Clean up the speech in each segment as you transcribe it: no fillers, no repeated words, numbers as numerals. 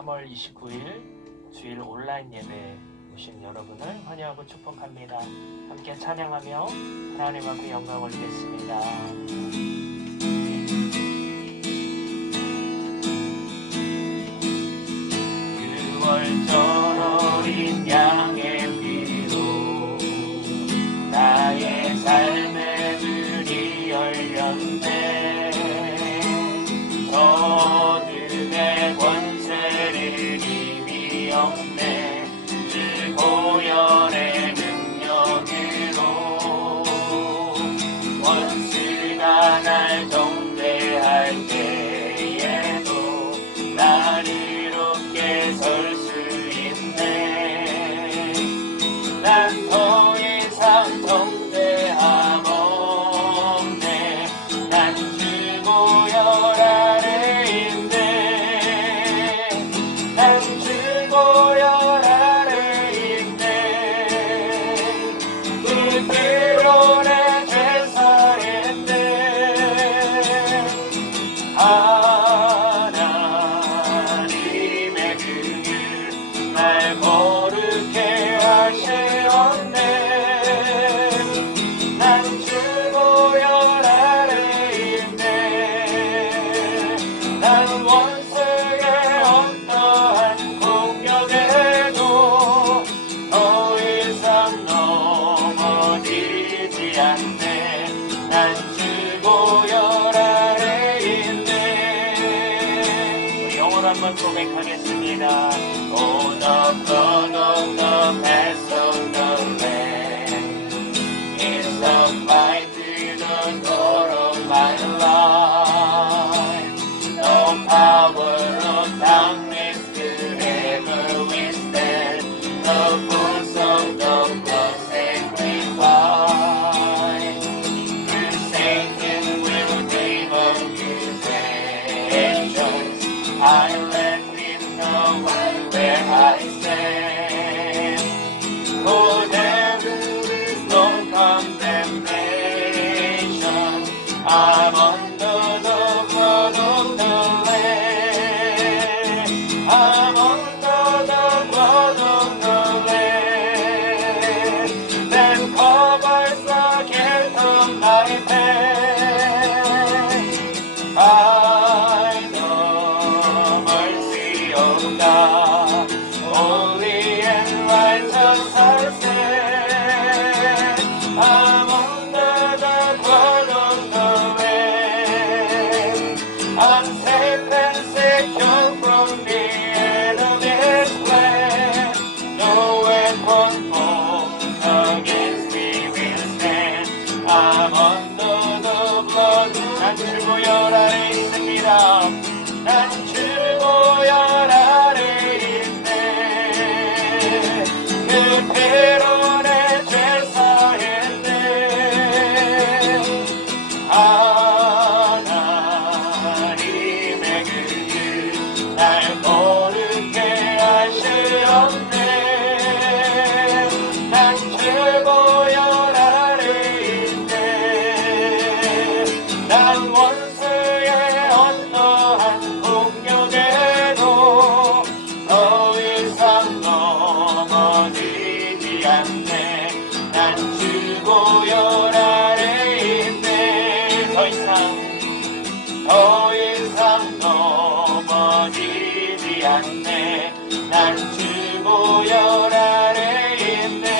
3월 29일 주일 온라인 예배에 오신 여러분을 환영하고 축복합니다. 함께 찬양하며 하나님 앞에 영광 올리겠습니다. 6월절 어린 양의 피로 나의 삶의 문이 열렸네. 어둠의 권세를 이미 없네. 그 보혈의 능력으로 원수가 날 정죄할 때에도 날 이롭게 설 수 마지막으로 한번 고백하겠습니다. Oh, the blood of the Passover is the light to the door of my life. No power of darkness could ever withstand the force of the blood sacrifice. Satan will dream of his vengeance. I let him know where I stand. For there is no condemnation. I'm under the blood of the Lamb. I'm under the blood of the Lamb. That covers the guilt of my past. I know mercy of God, holy and righteous I stand. I'm under the blood of the Lamb. I'm safe and secure from the enemy's plan. No weapon formed against me will stand. I'm under the blood. 난 주보혈 아래 있습니다. 난 주보혈 아래 있네. 그 피로 내 죄 사했네. 하나님의 그 날 모르게 하시었네. 난 주보혈 아래 있네. 난 원수의 어떠한 공격에도 더 이상 넘어지지 않네. 난 주보혈 아래 있네. 더 이상 넘어지지 않네. 난 주보혈 아래 있네.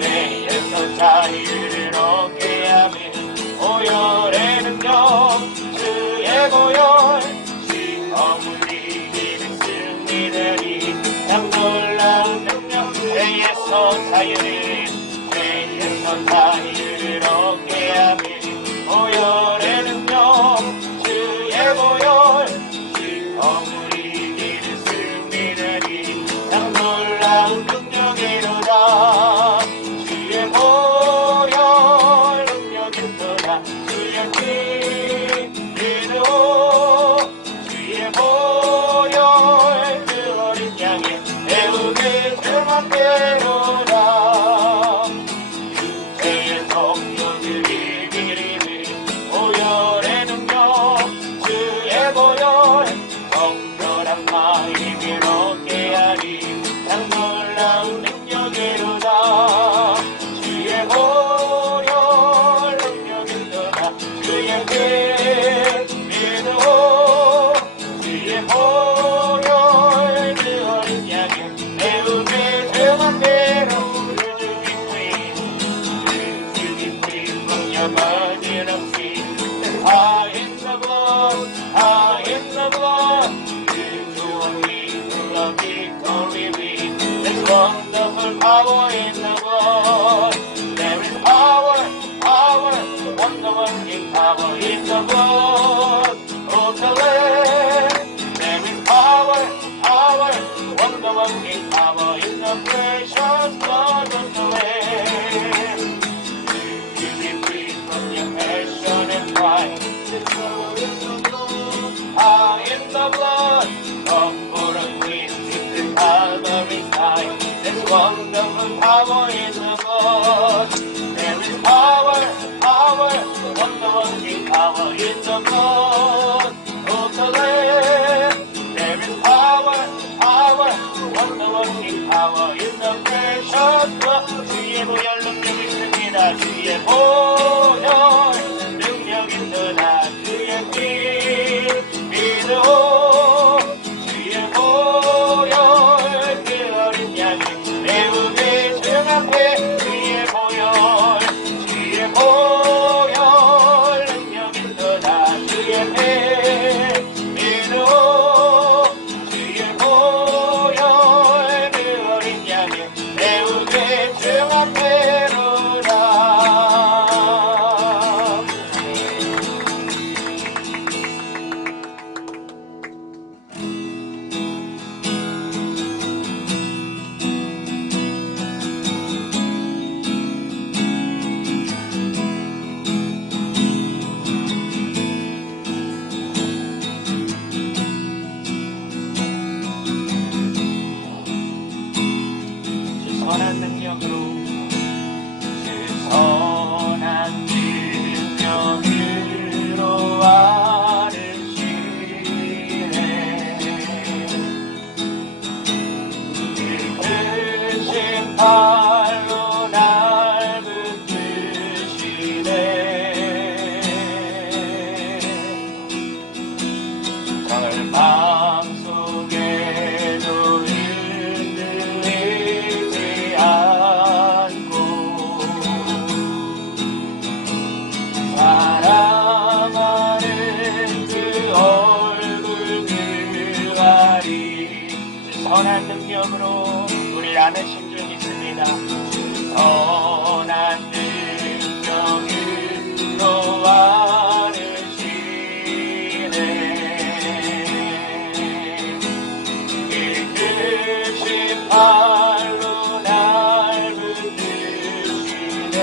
죄에서 자유를 얻게 하며 보혈의 능력 주의 보혈 시험을 이기는 승리들이 참 놀라운 능력. 죄에서 자유를 얻게 하며 보혈의 능력 주의 보혈 시험을 이기는 승리들이 참 놀라운 능력이로다. 주의 보혈 능력이로다. 주의 피 믿어 주의 보혈 그 어린 양의 배우게 주만대로다. 육체의 성령을 이기리니 보혈의 능력 주의 보혈 정결한 마음을 얻게 하니 참 놀라운 능력이로다. 주의 보혈 능력이로다. 주의 피 믿어 주의 보혈 그 어린 양의 배우게 주만대로 burden of sin. High in the blood, high in the blood. There's only the victory win. There's wonderful power in the blood. There is power, wonder-working power in the blood of the Lamb. There is power, wonder-working power in the precious blood of the Lamb. Passion and pride. In the blood, comfort and peace in the Calvary's side. There's wonderful power in the blood. There is power, wonder-working power in the blood of the Lamb. There is power, wonder-working power in the precious blood. 주의 보혈 능력이 있습니다. 주의 보혈 능력이 있으나 주의 피 믿어 주의 보혈 그 어린 양이 배우게 주 앞에 주의 보혈 능력이 있으나 주의 선한 능력으로 우리 안에 심줄 믿습니다. 선한 능력으로 와르시네 이끄신 발로 날 붙드시네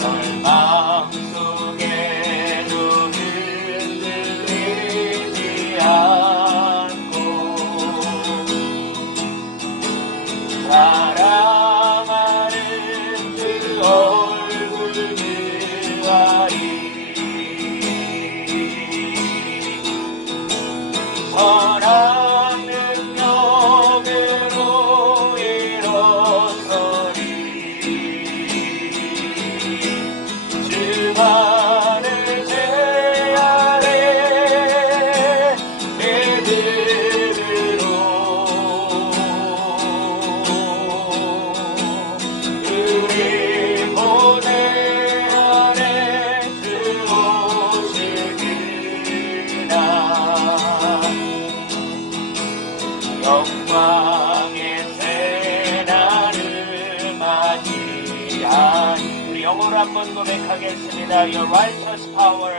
절망 속에도 흔들리지 않고 사랑하는 그 얼굴 그아이 선한 능력으로 일어서리 주만을 제 아래 믿음으로 우리 보내 안에 들어오시구나 영광의 새날을 맞이한 우리 영어로 한번 고백하겠습니다. Your righteous power,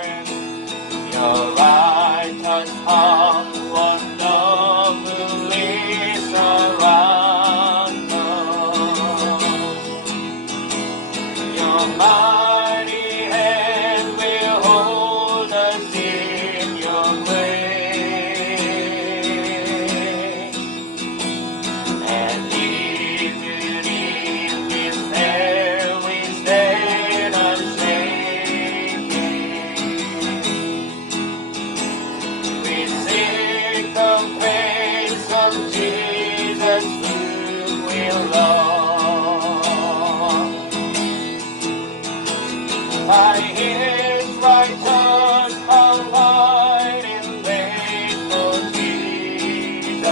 Your righteous power wonderfully surround us. Your mighty hand will hold us in Your grace. And even in despair we stand unshaken. We sing the praise of Jesus whom we love. By His righteous abide in faithful Jesus.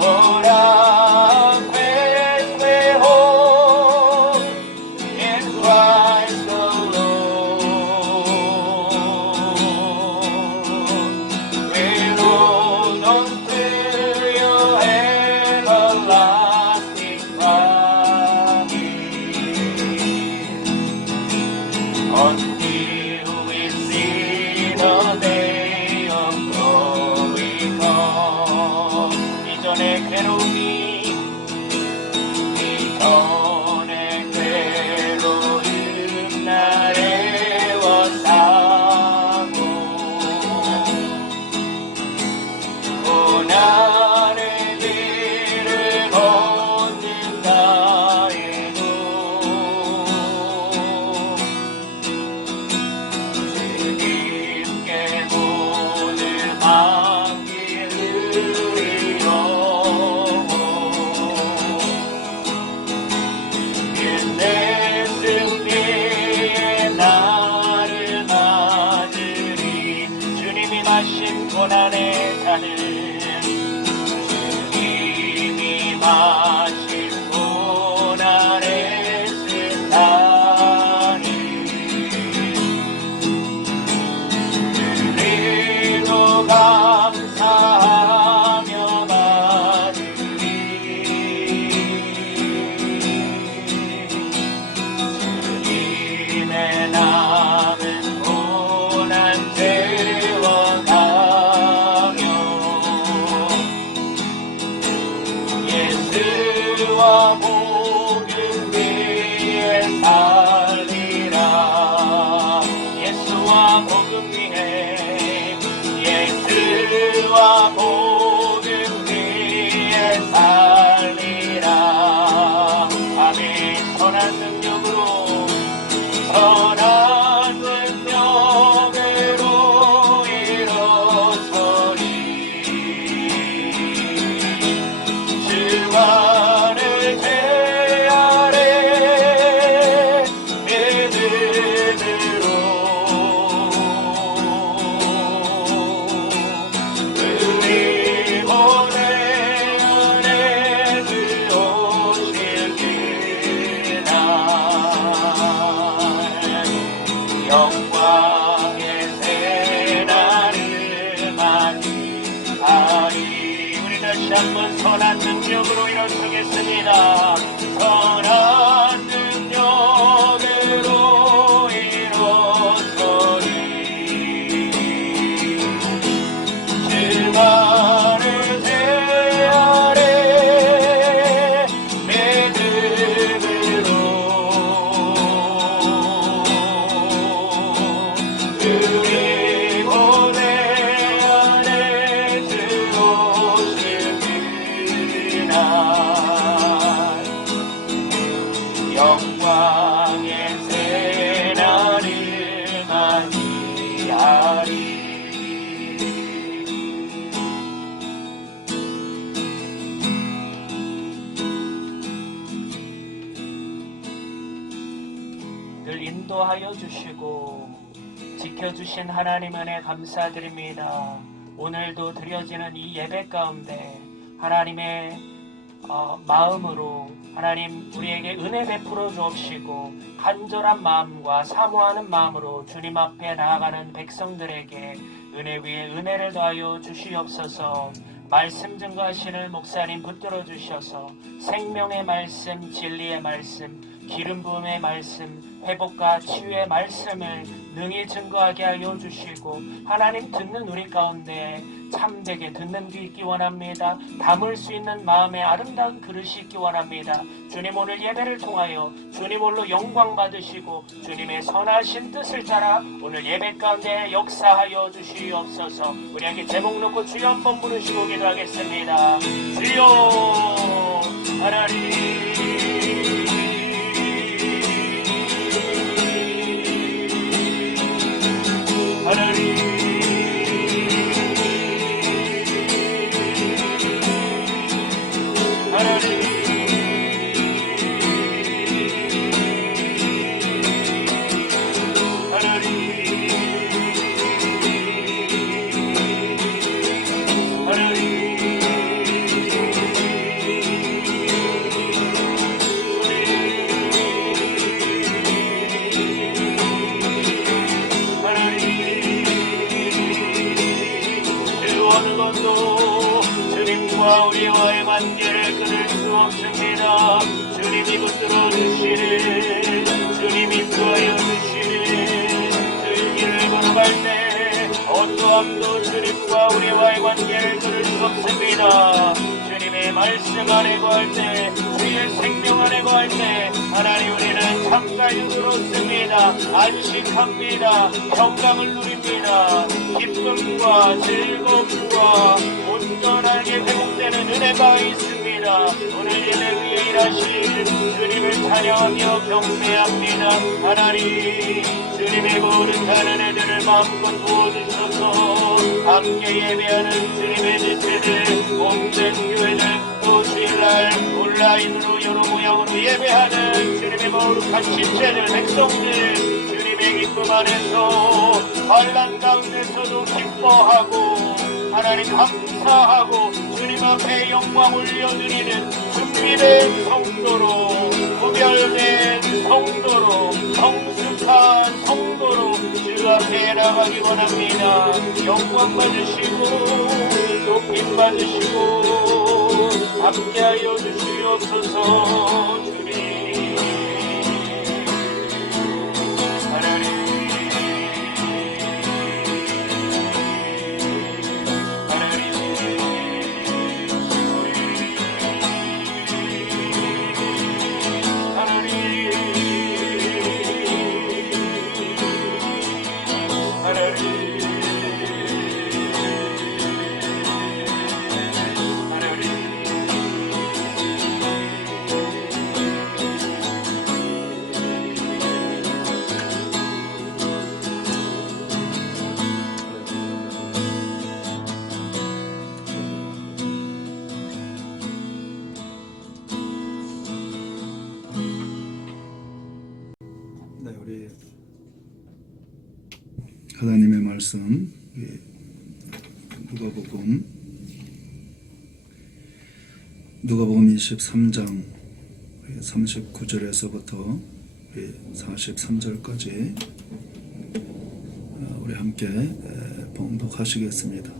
For our faith we hold in Christ alone. We hold on to Your everlasting promise until we see the day of glory come. 이전의 괴로움이 이전의 괴로움 나를 애워싸고 고난의 길을 걷는다 해도 주님께 모든 맡기는 영혼 내 승리의 날을 맞으리 주님이 마신 고난의 잔을 주님이 마신 고난의 승단을 그리고 감사하며 받으리 주님의 남은 고난 채워가며 예수와 복음 위에 살리라 예수와 복음 위에 예수와 복음 위에 살리라 아멘 선한 능력으로 선한 능력으로 일어서리 주만을 제 아래 믿음으로 우리 보내 안에 들어오시구나 늘 인도하여 주시고 지켜주신 하나님 은혜 감사드립니다. 오늘도 드려지는 이 예배 가운데 하나님의 마음으로 하나님 우리에게 은혜 베풀어 주옵시고 간절한 마음과 사모하는 마음으로 주님 앞에 나아가는 백성들에게 은혜 위에 은혜를 더하여 주시옵소서. 말씀 증거하시는 목사님 붙들어 주셔서 생명의 말씀, 진리의 말씀, 기름 부음의 말씀, 회복과 치유의 말씀을 능히 증거하게 하여 주시고 하나님 듣는 우리 가운데 참되게 듣는 귀 있기 원합니다. 담을 수 있는 마음의 아름다운 그릇이 있기 원합니다. 주님 오늘 예배를 통하여 주님 홀로 영광 받으시고 주님의 선하신 뜻을 따라 오늘 예배 가운데 역사하여 주시옵소서. 우리에게 제목 놓고 주여 한번 부르시고 기도하겠습니다. 주여 하나님 하나님 하나님 주님과 우리와의 관계를 끊을 수 없습니다. 주님이 붙들어 주시는 주님이 인도하여 주시는 그 길을 걸어갈 때 어떠함도 주님과 우리와의 관계를 끊을 수 없습니다. 주님의 말씀 안에 거할 때 주의 생명 안에 거할 때 하나님 우리는 참가유로웠습니다. 안식합니다. 평강을 누립니다. 기쁨과 즐거움과 온전하게 회복되는 은혜가 있습니다. 오늘 예배 위에 일하신 주님을 찬양하며 경배합니다. 하나님 주님의 모든 다른 애들을 마음껏 부어주셔서 함께 예배하는 주님의 지체들 몸된 교회들 또 주일날 온라인으로 여러 모양으로 예배하는 주님의 거룩한 지체들 백성들 주님의 기쁨 안에서 환난 가운데서도 기뻐하고 하나님 감사하고 주님 앞에 영광 올려드리는 준비된 성도로 구별된 성도로 성숙한 성도로 주 앞에 나가기 원합니다. 영광 받으시고 높임 받으시고 함께하여 주시옵소서. 주님 하나님 하나님의 말씀 누가복음 23장 39절에서부터 43절까지 우리 함께 봉독하시겠습니다.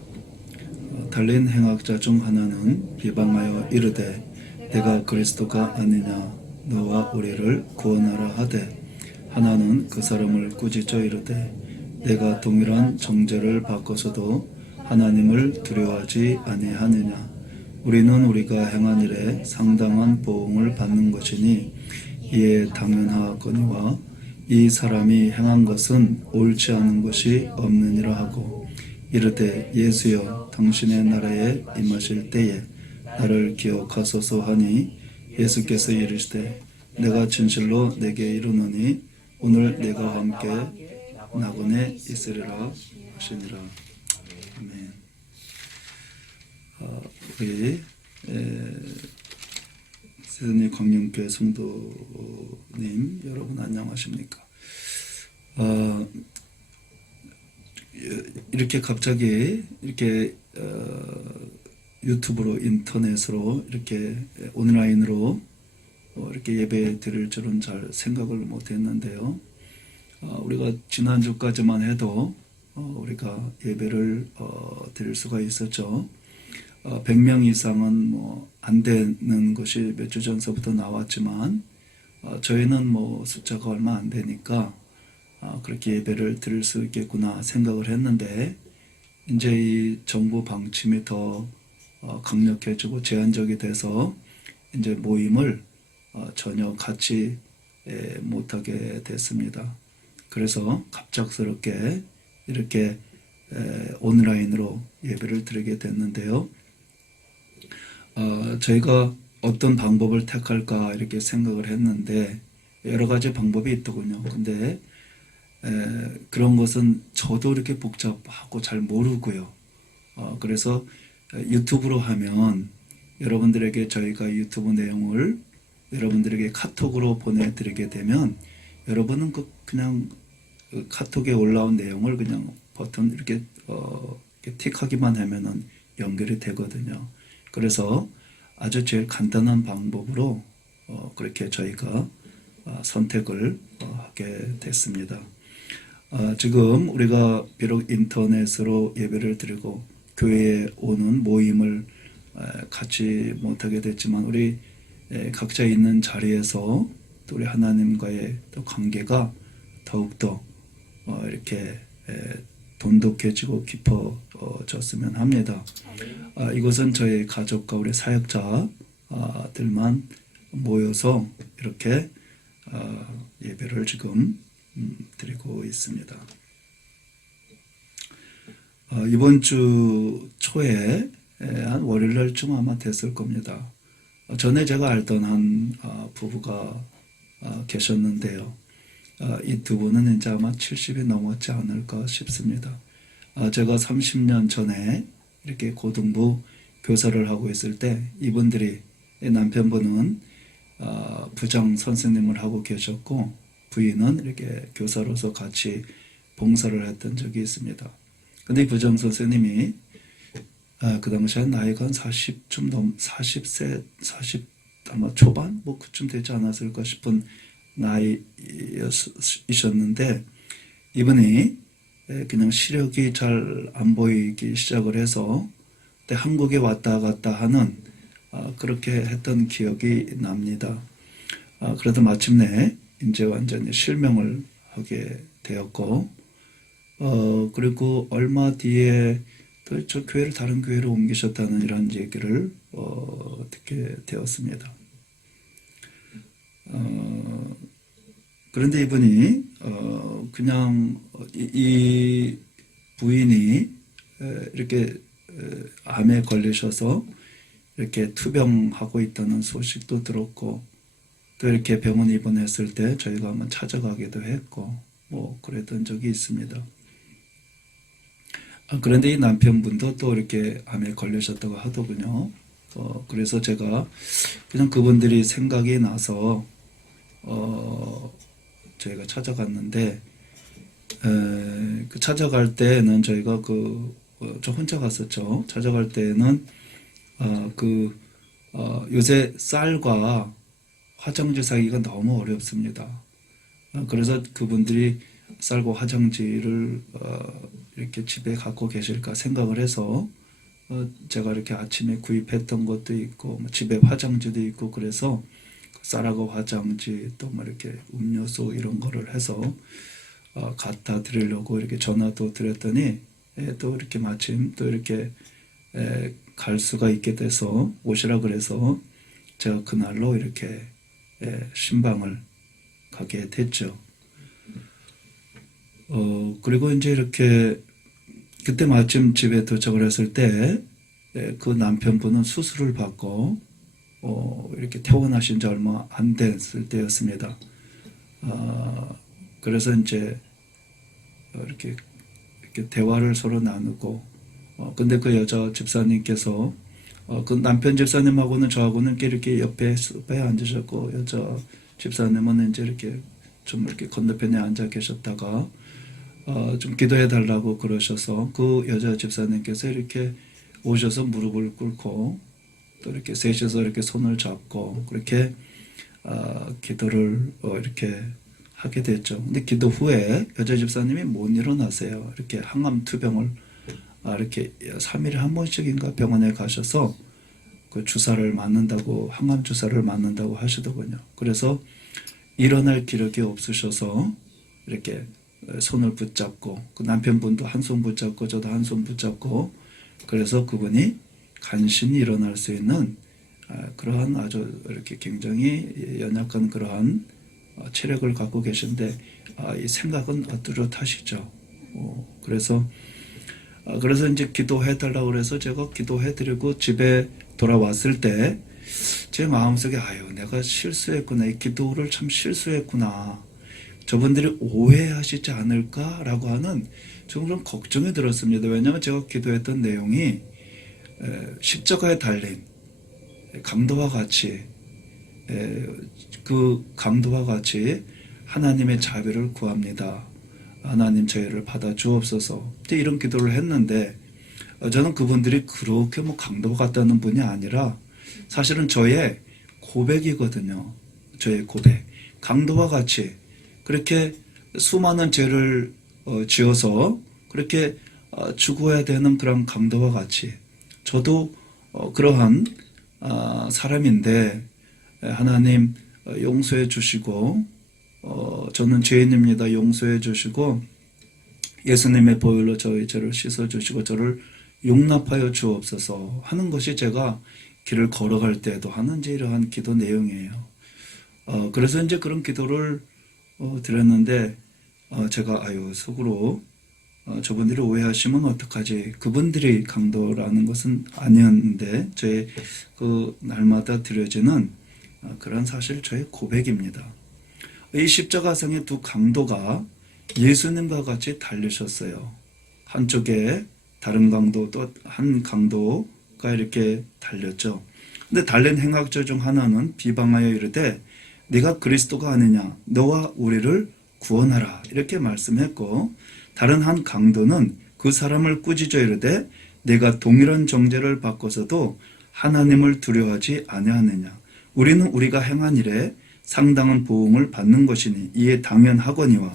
달린 행악자 중 하나는 비방하여 이르되 내가 그리스도가 아니냐 너와 우리를 구원하라 하되 하나는 그 사람을 꾸짖어 이르되 내가 동일한 정죄를 받고서도 하나님을 두려워하지 아니하느냐 우리는 우리가 행한 일에 상당한 보응을 받는 것이니 이에 당연하거니와 이 사람이 행한 것은 옳지 않은 것이 없느니라 하고 이르되 예수여 당신의 나라에 임하실 때에 나를 기억하소서 하니 예수께서 이르시되 내가 진실로 내게 이르노니 오늘 내가 함께 낙원에 있으리라 하시니라. 아멘. 우리 시드니 광명교회 성도님 여러분 안녕하십니까? 이렇게 갑자기 이렇게 유튜브로 인터넷으로 이렇게 온라인으로 이렇게 예배 드릴 줄은 잘 생각을 못했는데요. 우리가 지난주까지만 해도 우리가 예배를 드릴 수가 있었죠. 100명 이상은 뭐 안 되는 것이 몇 주 전서부터 나왔지만 저희는 뭐 숫자가 얼마 안 되니까 그렇게 예배를 드릴 수 있겠구나 생각을 했는데 이제 이 정부 방침이 더 강력해지고 제한적이 돼서 이제 모임을 전혀 같이 못하게 됐습니다. 그래서 갑작스럽게 이렇게 온라인으로 예배를 드리게 됐는데요. 저희가 어떤 방법을 택할까 이렇게 생각을 했는데 여러 가지 방법이 있더군요. 근데 그런 것은 저도 이렇게 복잡하고 잘 모르고요. 그래서 유튜브로 하면 여러분들에게 저희가 유튜브 내용을 여러분들에게 카톡으로 보내드리게 되면 여러분은 그냥 카톡에 올라온 내용을 그냥 버튼 이렇게 틱하기만 하면은 연결이 되거든요. 그래서 아주 제일 간단한 방법으로 그렇게 저희가 선택을 하게 됐습니다. 지금 우리가 비록 인터넷으로 예배를 드리고 교회에 오는 모임을 같이 못하게 됐지만 우리 각자 있는 자리에서 또 우리 하나님과의 또 관계가 더욱더 이렇게 돈독해지고 깊어졌으면 합니다. 이것은 저희 가족과 우리 사역자들만 모여서 이렇게 예배를 지금 드리고 있습니다. 이번 주 초에 한 월요일날쯤 아마 됐을 겁니다. 전에 제가 알던 한 부부가 계셨는데요. 이 두 분은 이제 아마 70이 넘었지 않을까 싶습니다. 제가 30년 전에 이렇게 고등부 교사를 하고 있을 때 이분들이 남편분은 부장 선생님을 하고 계셨고 부인은 이렇게 교사로서 같이 봉사를 했던 적이 있습니다. 근데 이 부장 선생님이 그 당시에 나이가 한 40세, 40 아마 초반 뭐 그쯤 되지 않았을까 싶은 나이이셨는데 이분이 그냥 시력이 잘 안 보이기 시작을 해서 그때 한국에 왔다 갔다 하는 그렇게 했던 기억이 납니다. 그래도 마침내 이제 완전히 실명을 하게 되었고 그리고 얼마 뒤에 또 저 교회를 다른 교회로 옮기셨다는 이런 얘기를 듣게 되었습니다. 그런데 이분이 그냥 이 부인이 이렇게 암에 걸리셔서 이렇게 투병하고 있다는 소식도 들었고 또 이렇게 병원 입원했을 때 저희가 한번 찾아가기도 했고 뭐 그랬던 적이 있습니다. 그런데 이 남편분도 또 이렇게 암에 걸리셨다고 하더군요. 그래서 제가 그냥 그분들이 생각이 나서 저희가 찾아갔는데 그 찾아갈 때는 저희가 저 혼자 갔었죠. 찾아갈 때는 요새 쌀과 화장지 사기가 너무 어렵습니다. 그래서 그분들이 쌀과 화장지를 이렇게 집에 갖고 계실까 생각을 해서 제가 이렇게 아침에 구입했던 것도 있고 집에 화장지도 있고 그래서 쌀하고 화장지 또 뭐 이렇게 음료수 이런 거를 해서 갖다 드리려고 이렇게 전화도 드렸더니 또 이렇게 마침 또 이렇게 갈 수가 있게 돼서 오시라 그래서 제가 그날로 이렇게 신방을 가게 됐죠. 그리고 이제 이렇게 그때 마침 집에 도착을 했을 때 그 남편분은 수술을 받고 이렇게 퇴원하신 지 얼마 안 됐을 때였습니다. 그래서 이제 이렇게 대화를 서로 나누고 근데 그 여자 집사님께서 그 남편 집사님하고는 저하고는 이렇게 옆에 앉으셨고 여자 집사님은 이제 이렇게 좀 이렇게 건너편에 앉아 계셨다가 좀 기도해 달라고 그러셔서 그 여자 집사님께서 이렇게 오셔서 무릎을 꿇고 또 이렇게 셋이서 이렇게 손을 잡고 그렇게 기도를 이렇게 하게 됐죠. 근데 기도 후에 여자 집사님이 못 일어나세요. 이렇게 항암 투병을 이렇게 3일에 한 번씩인가 병원에 가셔서 그 주사를 맞는다고 항암 주사를 맞는다고 하시더군요. 그래서 일어날 기력이 없으셔서 이렇게 손을 붙잡고 그 남편분도 한 손 붙잡고 저도 한 손 붙잡고 그래서 그분이 간신히 일어날 수 있는 그러한 아주 이렇게 굉장히 연약한 그러한 체력을 갖고 계신데 이 생각은 뚜렷하시죠. 그래서 이제 기도해 달라고 그래서 제가 기도해 드리고 집에 돌아왔을 때 제 마음속에 내가 실수했구나. 이 기도를 참 실수했구나. 저분들이 오해하시지 않을까라고 하는 좀 걱정이 들었습니다. 왜냐하면 제가 기도했던 내용이 십자가에 달린 강도와 같이 그 강도와 같이 하나님의 자비를 구합니다. 하나님 저희를 받아 주옵소서. 이런 기도를 했는데 저는 그분들이 그렇게 강도 같다는 분이 아니라 사실은 저의 고백이거든요. 저의 고백. 강도와 같이 그렇게 수많은 죄를 지어서 그렇게 죽어야 되는 그런 강도와 같이 저도 그러한 사람인데 하나님 용서해 주시고 저는 죄인입니다. 용서해 주시고 예수님의 보혈로 저의 죄를 씻어 주시고 저를 용납하여 주옵소서 하는 것이 제가 길을 걸어갈 때도 하는 이러한 기도 내용이에요. 그래서 이제 그런 기도를 드렸는데 제가 속으로 저분들이 오해하시면 어떡하지? 그분들이 강도라는 것은 아니었는데 저의 그 날마다 드려지는 그런 사실 저의 고백입니다. 이 십자가상의 두 강도가 예수님과 같이 달리셨어요. 한쪽에 다른 강도 또 한 강도가 이렇게 달렸죠. 근데 달린 행악자 중 하나는 비방하여 이르되 네가 그리스도가 아니냐 너와 우리를 구원하라 이렇게 말씀했고 다른 한 강도는 그 사람을 꾸짖어 이르되 네가 동일한 정죄를 받고서도 하나님을 두려워하지 아니하느냐 우리는 우리가 행한 일에 상당한 보응을 받는 것이니 이에 당연하거니와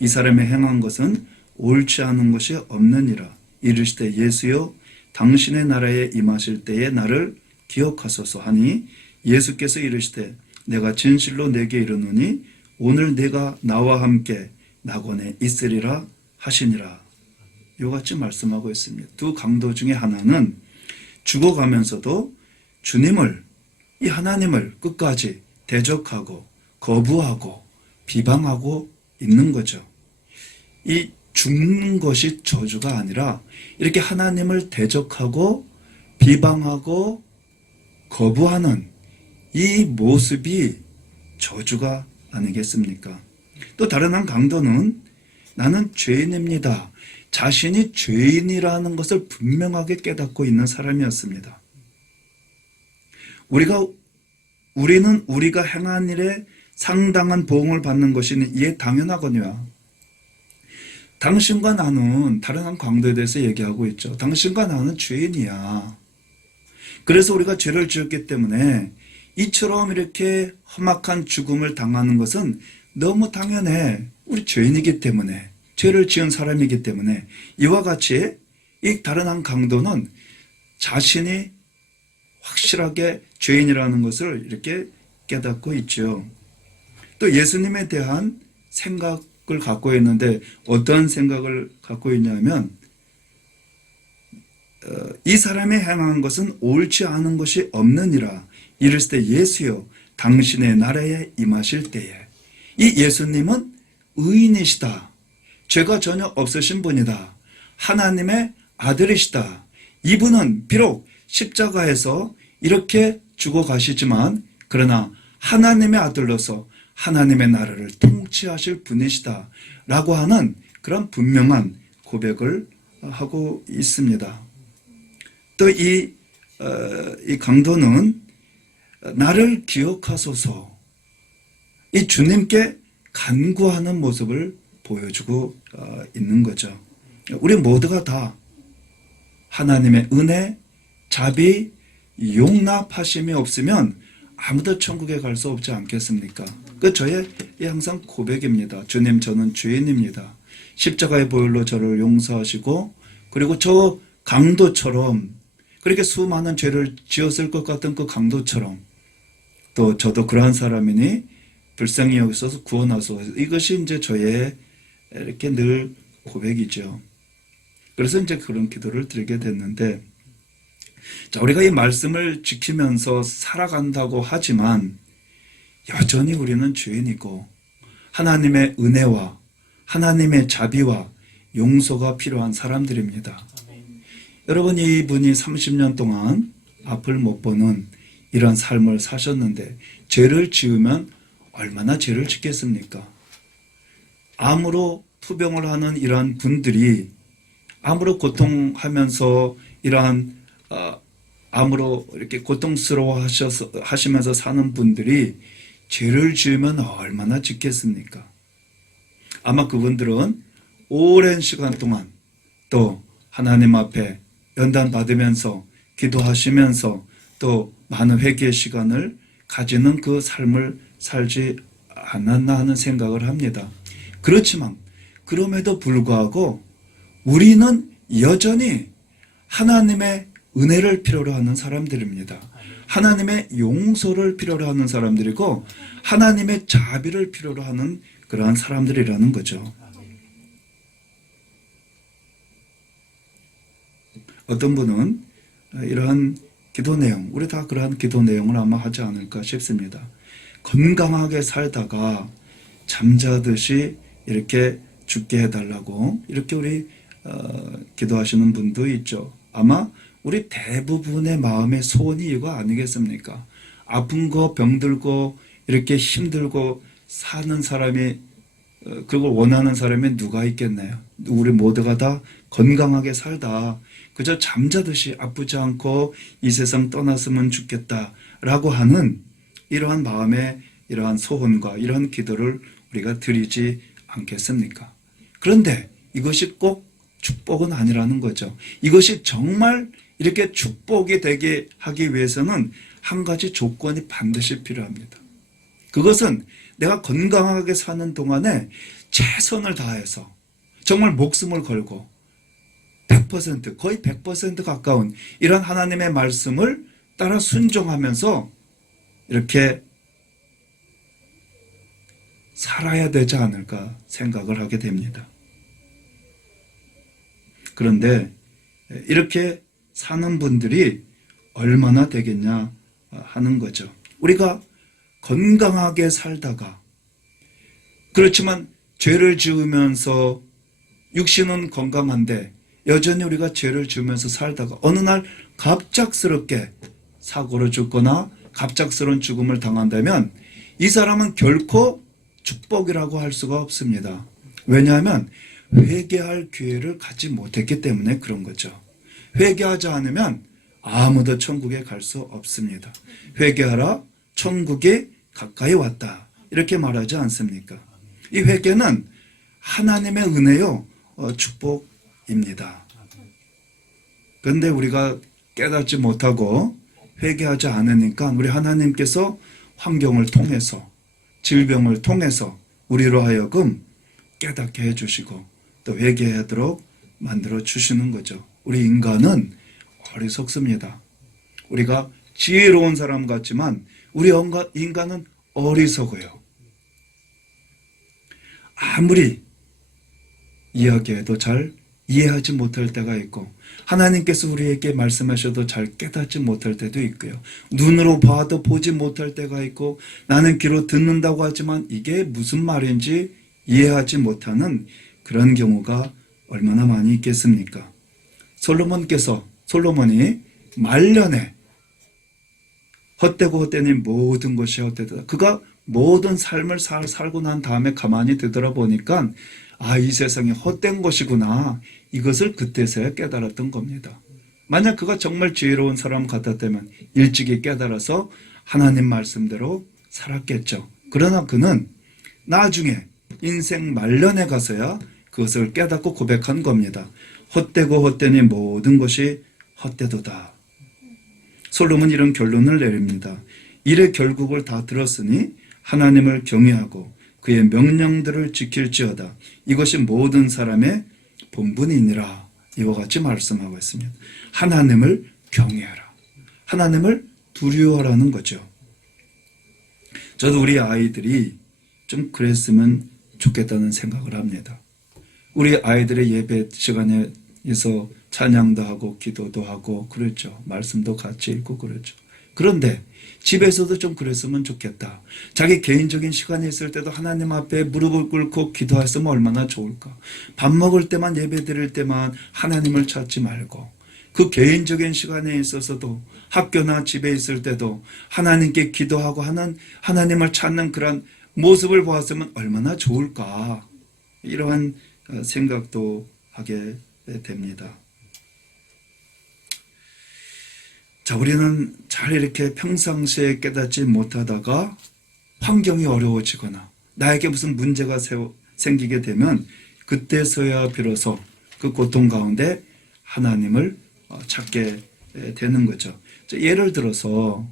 이 사람의 행한 것은 옳지 않은 것이 없느니라 이르시되 예수여 당신의 나라에 임하실 때에 나를 기억하소서 하니 예수께서 이르시되 내가 진실로 내게 이르노니 오늘 내가 나와 함께 낙원에 있으리라 하시니라. 이같이 말씀하고 있습니다. 두 강도 중에 하나는 죽어가면서도 주님을 이 하나님을 끝까지 대적하고 거부하고 비방하고 있는 거죠. 이 죽는 것이 저주가 아니라 이렇게 하나님을 대적하고 비방하고 거부하는 이 모습이 저주가 아니겠습니까? 또 다른 한 강도는 나는 죄인입니다. 자신이 죄인이라는 것을 분명하게 깨닫고 있는 사람이었습니다. 우리는 우리가 행한 일에 상당한 보응을 받는 것이니 이에 당연하거니와 당신과 나는 다른 한 강도에 대해서 얘기하고 있죠. 당신과 나는 죄인이야. 그래서 우리가 죄를 지었기 때문에 이처럼 이렇게 험악한 죽음을 당하는 것은 너무 당연해. 우리 죄인이기 때문에 죄를 지은 사람이기 때문에 이와 같이 이 다른 한 강도는 자신이 확실하게 죄인이라는 것을 이렇게 깨닫고 있죠. 또 예수님에 대한 생각을 갖고 있는데 어떤 생각을 갖고 있냐면 이 사람이 행한 것은 옳지 않은 것이 없느니라 이르실 때 예수여 당신의 나라에 임하실 때에 이 예수님은 의인이시다. 죄가 전혀 없으신 분이다. 하나님의 아들이시다. 이분은 비록 십자가에서 이렇게 죽어가시지만 그러나 하나님의 아들로서 하나님의 나라를 통치하실 분이시다 라고 하는 그런 분명한 고백을 하고 있습니다. 또 이 강도는 나를 기억하소서 이 주님께 간구하는 모습을 보여주고 있는 거죠. 우리 모두가 다 하나님의 은혜, 자비, 용납하심이 없으면 아무도 천국에 갈 수 없지 않겠습니까? 그 저의 항상 고백입니다. 주님, 저는 죄인입니다. 십자가의 보혈로 저를 용서하시고, 그리고 저 강도처럼, 그렇게 수많은 죄를 지었을 것 같은 그 강도처럼, 또 저도 그러한 사람이니 불쌍히 여기서 구원하소서. 이것이 이제 저의 이렇게 늘 고백이죠. 그래서 이제 그런 기도를 드리게 됐는데, 자, 우리가 이 말씀을 지키면서 살아간다고 하지만 여전히 우리는 죄인이고 하나님의 은혜와 하나님의 자비와 용서가 필요한 사람들입니다. 여러분, 이분이 30년 동안 앞을 못 보는 이런 삶을 사셨는데 죄를 지으면 얼마나 죄를 짓겠습니까? 암으로 투병을 하는 이러한 분들이 암으로 고통하면서 이러한 암으로 이렇게 고통스러워 하시면서 사는 분들이 죄를 지으면 얼마나 짓겠습니까? 아마 그분들은 오랜 시간 동안 또 하나님 앞에 연단 받으면서 기도하시면서 또 많은 회개의 시간을 가지는 그 삶을 살지 않았나 하는 생각을 합니다. 그렇지만 그럼에도 불구하고 우리는 여전히 하나님의 은혜를 필요로 하는 사람들입니다. 하나님의 용서를 필요로 하는 사람들이고 하나님의 자비를 필요로 하는 그러한 사람들이라는 거죠. 어떤 분은 이러한 기도 내용, 우리 다 그러한 기도 내용을 아마 하지 않을까 싶습니다. 건강하게 살다가 잠자듯이 이렇게 죽게 해달라고 이렇게 우리 기도하시는 분도 있죠. 아마 우리 대부분의 마음의 소원이 이거 아니겠습니까? 아픈 거, 병들고 이렇게 힘들고 사는 사람이 그걸 원하는 사람이 누가 있겠나요? 우리 모두가 다 건강하게 살다 그저 잠자듯이 아프지 않고 이 세상 떠났으면 좋겠다라고 하는 이러한 마음의 이러한 소원과 이러한 기도를 우리가 드리지 않겠습니까? 그런데 이것이 꼭 축복은 아니라는 거죠. 이것이 정말 이렇게 축복이 되게 하기 위해서는 한 가지 조건이 반드시 필요합니다. 그것은 내가 건강하게 사는 동안에 최선을 다해서 정말 목숨을 걸고 100%, 거의 100% 가까운 이런 하나님의 말씀을 따라 순종하면서 이렇게 살아야 되지 않을까 생각을 하게 됩니다. 그런데 이렇게 사는 분들이 얼마나 되겠냐 하는 거죠. 우리가 건강하게 살다가 그렇지만 죄를 지으면서 육신은 건강한데 여전히 우리가 죄를 지으면서 살다가 어느 날 갑작스럽게 사고로 죽거나 갑작스러운 죽음을 당한다면 이 사람은 결코 축복이라고 할 수가 없습니다. 왜냐하면 회개할 기회를 갖지 못했기 때문에 그런 거죠. 회개하지 않으면 아무도 천국에 갈 수 없습니다. 회개하라, 천국이 가까이 왔다. 이렇게 말하지 않습니까? 이 회개는 하나님의 은혜요, 축복입니다. 그런데 우리가 깨닫지 못하고 회개하지 않으니까 우리 하나님께서 환경을 통해서 질병을 통해서 우리로 하여금 깨닫게 해주시고 또 회개하도록 만들어 주시는 거죠. 우리 인간은 어리석습니다. 우리가 지혜로운 사람 같지만 우리 인간은 어리석어요. 아무리 이야기해도 잘 이해하지 못할 때가 있고 하나님께서 우리에게 말씀하셔도 잘 깨닫지 못할 때도 있고요. 눈으로 봐도 보지 못할 때가 있고 나는 귀로 듣는다고 하지만 이게 무슨 말인지 이해하지 못하는 그런 경우가 얼마나 많이 있겠습니까? 솔로몬이 말년에 헛되고 헛되니 모든 것이 헛되다. 그가 모든 삶을 살고 난 다음에 가만히 되돌아보니까 이 세상이 헛된 것이구나. 이것을 그때서야 깨달았던 겁니다. 만약 그가 정말 지혜로운 사람 같았다면 일찍이 깨달아서 하나님 말씀대로 살았겠죠. 그러나 그는 나중에 인생 말년에 가서야 그것을 깨닫고 고백한 겁니다. 헛되고 헛되니 모든 것이 헛되도다. 솔로몬은 이런 결론을 내립니다. 일의 결국을 다 들었으니 하나님을 경외하고 그의 명령들을 지킬지어다. 이것이 모든 사람의 본분이니라. 이와 같이 말씀하고 있습니다. 하나님을 경외하라. 하나님을 두려워하라는 거죠. 저도 우리 아이들이 좀 그랬으면 좋겠다는 생각을 합니다. 우리 아이들의 예배 시간에서 찬양도 하고 기도도 하고 그렇죠. 말씀도 같이 읽고 그렇죠. 그런데 집에서도 좀 그랬으면 좋겠다. 자기 개인적인 시간이 있을 때도 하나님 앞에 무릎을 꿇고 기도했으면 얼마나 좋을까. 밥 먹을 때만 예배 드릴 때만 하나님을 찾지 말고 그 개인적인 시간에 있어서도 학교나 집에 있을 때도 하나님께 기도하고 하나님을 찾는 그런 모습을 보았으면 얼마나 좋을까. 이러한 생각도 하게 됩니다. 자, 우리는 잘 이렇게 평상시에 깨닫지 못하다가 환경이 어려워지거나 나에게 무슨 문제가 생기게 되면 그때서야 비로소 그 고통 가운데 하나님을 찾게 되는 거죠. 예를 들어서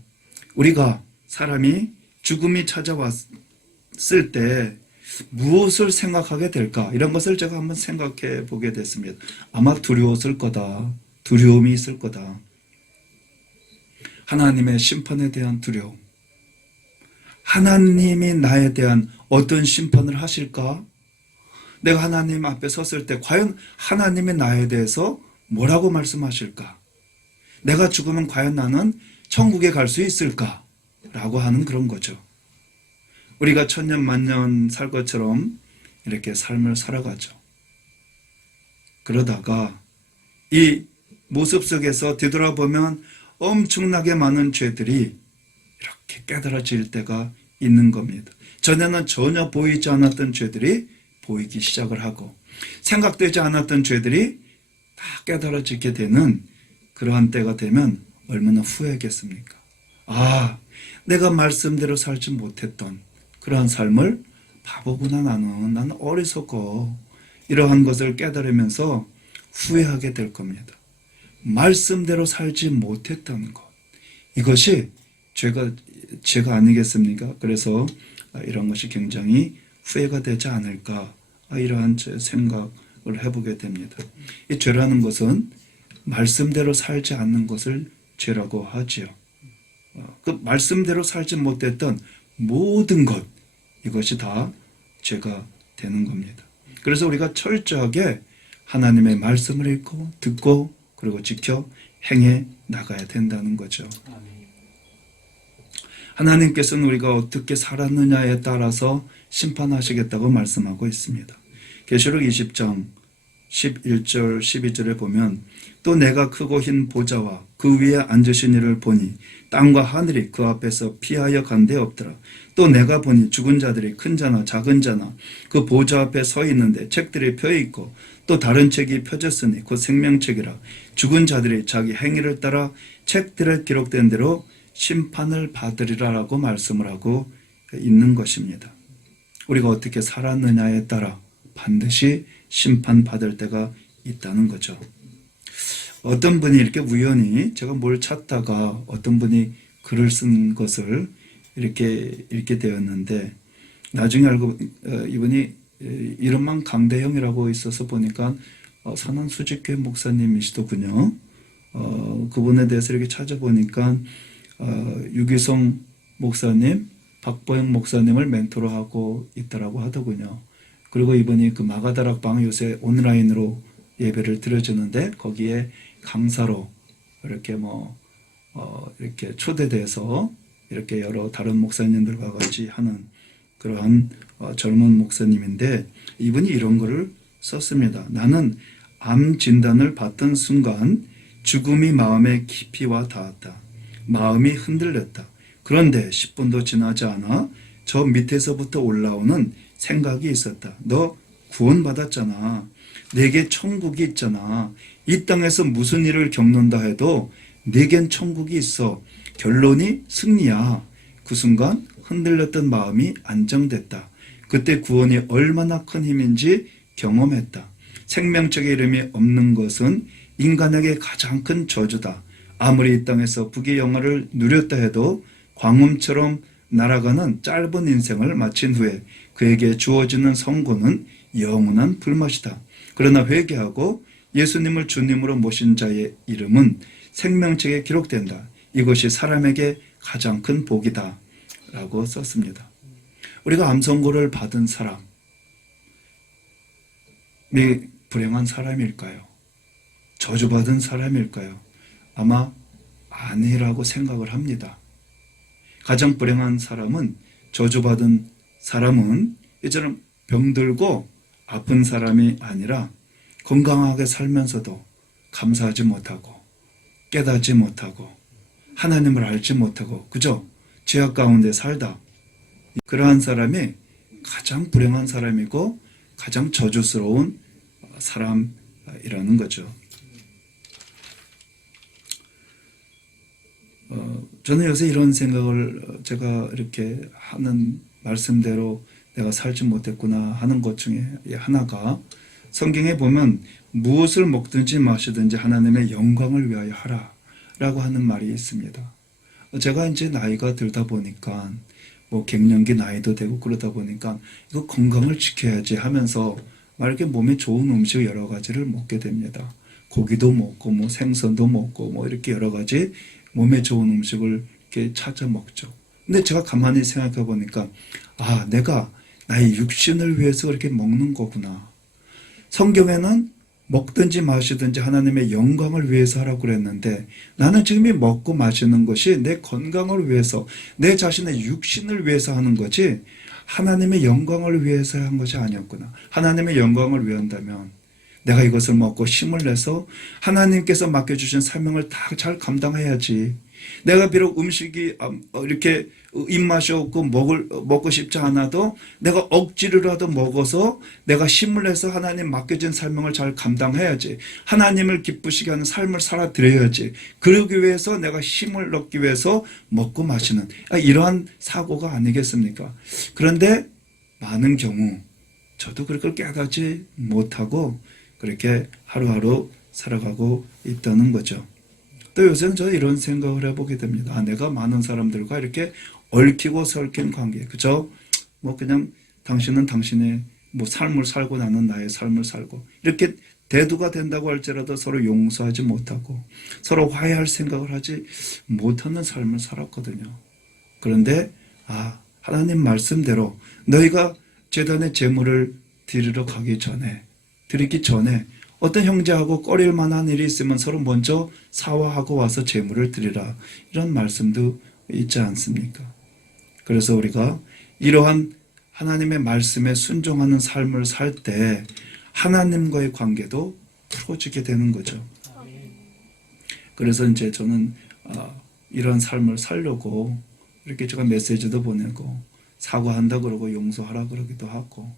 우리가 사람이 죽음이 찾아왔을 때 무엇을 생각하게 될까? 이런 것을 제가 한번 생각해 보게 됐습니다. 아마 두려웠을 거다. 두려움이 있을 거다. 하나님의 심판에 대한 두려움. 하나님이 나에 대한 어떤 심판을 하실까? 내가 하나님 앞에 섰을 때 과연 하나님이 나에 대해서 뭐라고 말씀하실까? 내가 죽으면 과연 나는 천국에 갈 수 있을까? 라고 하는 그런 거죠. 우리가 천년 만년 살 것처럼 이렇게 삶을 살아가죠. 그러다가 이 모습 속에서 뒤돌아보면 엄청나게 많은 죄들이 이렇게 깨달아질 때가 있는 겁니다. 전에는 전혀 보이지 않았던 죄들이 보이기 시작을 하고 생각되지 않았던 죄들이 다 깨달아지게 되는 그러한 때가 되면 얼마나 후회하겠습니까? 아, 내가 말씀대로 살지 못했던 그러한 삶을 바보구나 나는 어리석어. 이러한 것을 깨달으면서 후회하게 될 겁니다. 말씀대로 살지 못했다는 것. 이것이 죄가 아니겠습니까? 그래서 이런 것이 굉장히 후회가 되지 않을까. 이러한 생각을 해보게 됩니다. 이 죄라는 것은 말씀대로 살지 않는 것을 죄라고 하지요. 그 말씀대로 살지 못했던 모든 것, 이것이 다 죄가 되는 겁니다. 그래서 우리가 철저하게 하나님의 말씀을 읽고 듣고 그리고 지켜 행해 나가야 된다는 거죠. 하나님께서는 우리가 어떻게 살았느냐에 따라서 심판하시겠다고 말씀하고 있습니다. 계시록 20장 11절 12절에 보면 또 내가 크고 흰 보좌와 그 위에 앉으신 이를 보니 땅과 하늘이 그 앞에서 피하여 간 데 없더라. 또 내가 보니 죽은 자들이 큰 자나 작은 자나 그 보좌 앞에 서 있는데 책들이 펴 있고 또 다른 책이 펴졌으니 곧 생명책이라. 죽은 자들이 자기 행위를 따라 책들에 기록된 대로 심판을 받으리라라고 말씀을 하고 있는 것입니다. 우리가 어떻게 살았느냐에 따라 반드시 심판받을 때가 있다는 거죠. 어떤 분이 이렇게 우연히 제가 뭘 찾다가 어떤 분이 글을 쓴 것을 이렇게 읽게 되었는데 나중에 알고 이분이 이름만 강대형이라고 있어서 보니까 선한수직교회 목사님이시더군요. 그분에 대해서 이렇게 찾아보니까 유기성 목사님, 박보영 목사님을 멘토로 하고 있다라고 하더군요. 그리고 이분이 그 마가다락방 요새 온라인으로 예배를 드려주는데 거기에 강사로 이렇게 이렇게 초대돼서 이렇게 여러 다른 목사님들과 같이 하는 그러한 젊은 목사님인데 이분이 이런 거를 썼습니다. 나는 암 진단을 받던 순간 죽음이 마음에 깊이 와 닿았다. 마음이 흔들렸다. 그런데 10분도 지나지 않아 저 밑에서부터 올라오는 생각이 있었다. 너 구원받았잖아. 내게 천국이 있잖아. 이 땅에서 무슨 일을 겪는다 해도 내겐 천국이 있어. 결론이 승리야. 그 순간 흔들렸던 마음이 안정됐다. 그때 구원이 얼마나 큰 힘인지 경험했다. 생명책의 이름이 없는 것은 인간에게 가장 큰 저주다. 아무리 이 땅에서 부귀 영화를 누렸다 해도 광음처럼 날아가는 짧은 인생을 마친 후에 그에게 주어지는 선고는 영원한 불맛이다. 그러나 회개하고 예수님을 주님으로 모신 자의 이름은 생명책에 기록된다. 이것이 사람에게 가장 큰 복이다. 라고 썼습니다. 우리가 암 선고를 받은 사람이 불행한 사람일까요? 저주받은 사람일까요? 아마 아니라고 생각을 합니다. 가장 불행한 사람은, 저주받은 사람은 이처럼 병들고 아픈 사람이 아니라 건강하게 살면서도 감사하지 못하고 깨닫지 못하고 하나님을 알지 못하고 그저 죄악 가운데 살다, 그러한 사람이 가장 불행한 사람이고 가장 저주스러운 사람이라는 거죠. 저는 요새 이런 생각을, 제가 이렇게 하는 말씀대로 내가 살지 못했구나 하는 것 중에 하나가, 성경에 보면 무엇을 먹든지 마시든지 하나님의 영광을 위하여 하라 라고 하는 말이 있습니다. 제가 이제 나이가 들다 보니까 뭐 갱년기 나이도 되고 그러다 보니까 이거 건강을 지켜야지 하면서 막 이렇게 몸에 좋은 음식 여러 가지를 먹게 됩니다. 고기도 먹고 뭐 생선도 먹고 뭐 이렇게 여러 가지 몸에 좋은 음식을 이렇게 찾아 먹죠. 근데 제가 가만히 생각해 보니까 내가 나의 육신을 위해서 그렇게 먹는 거구나. 성경에는 먹든지 마시든지 하나님의 영광을 위해서 하라고 그랬는데 나는 지금 이 먹고 마시는 것이 내 건강을 위해서, 내 자신의 육신을 위해서 하는 거지 하나님의 영광을 위해서 한 것이 아니었구나. 하나님의 영광을 위한다면 내가 이것을 먹고 힘을 내서 하나님께서 맡겨주신 사명을 다 잘 감당해야지. 내가 비록 음식이 이렇게 입맛이 없고 먹고 싶지 않아도 내가 억지로라도 먹어서 내가 힘을 내서 하나님 맡겨진 사명을 잘 감당해야지. 하나님을 기쁘시게 하는 삶을 살아드려야지. 그러기 위해서 내가 힘을 얻기 위해서 먹고 마시는 이러한 사고가 아니겠습니까? 그런데 많은 경우 저도 그걸 깨닫지 못하고 그렇게 하루하루 살아가고 있다는 거죠. 또 요새는 저 이런 생각을 해보게 됩니다. 내가 많은 사람들과 이렇게 얽히고 설킨 관계, 그죠? 뭐 그냥 당신은 당신의 뭐 삶을 살고 나는 나의 삶을 살고 이렇게 대두가 된다고 할지라도 서로 용서하지 못하고 서로 화해할 생각을 하지 못하는 삶을 살았거든요. 그런데 하나님 말씀대로 너희가 제단에 제물을 드리기 전에 어떤 형제하고 꺼릴 만한 일이 있으면 서로 먼저 사화하고 와서 제물을 드리라. 이런 말씀도 있지 않습니까? 그래서 우리가 이러한 하나님의 말씀에 순종하는 삶을 살 때 하나님과의 관계도 풀어지게 되는 거죠. 그래서 이제 저는 이런 삶을 살려고 이렇게 제가 메시지도 보내고 사과한다 그러고 용서하라 그러기도 하고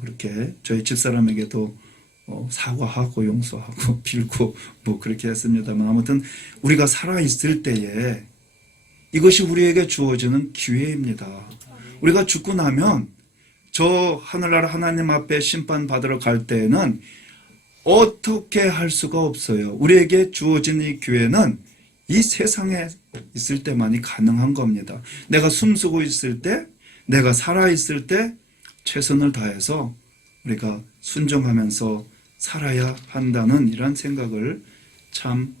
그렇게 저희 집사람에게도 사과하고 용서하고 빌고 뭐 그렇게 했습니다만, 아무튼 우리가 살아있을 때에 이것이 우리에게 주어지는 기회입니다. 우리가 죽고 나면 저 하늘나라 하나님 앞에 심판받으러 갈 때에는 어떻게 할 수가 없어요. 우리에게 주어진 이 기회는 이 세상에 있을 때만이 가능한 겁니다. 내가 숨쉬고 있을 때, 내가 살아있을 때 최선을 다해서 우리가 순종하면서 살아야 한다는 이런 생각을 참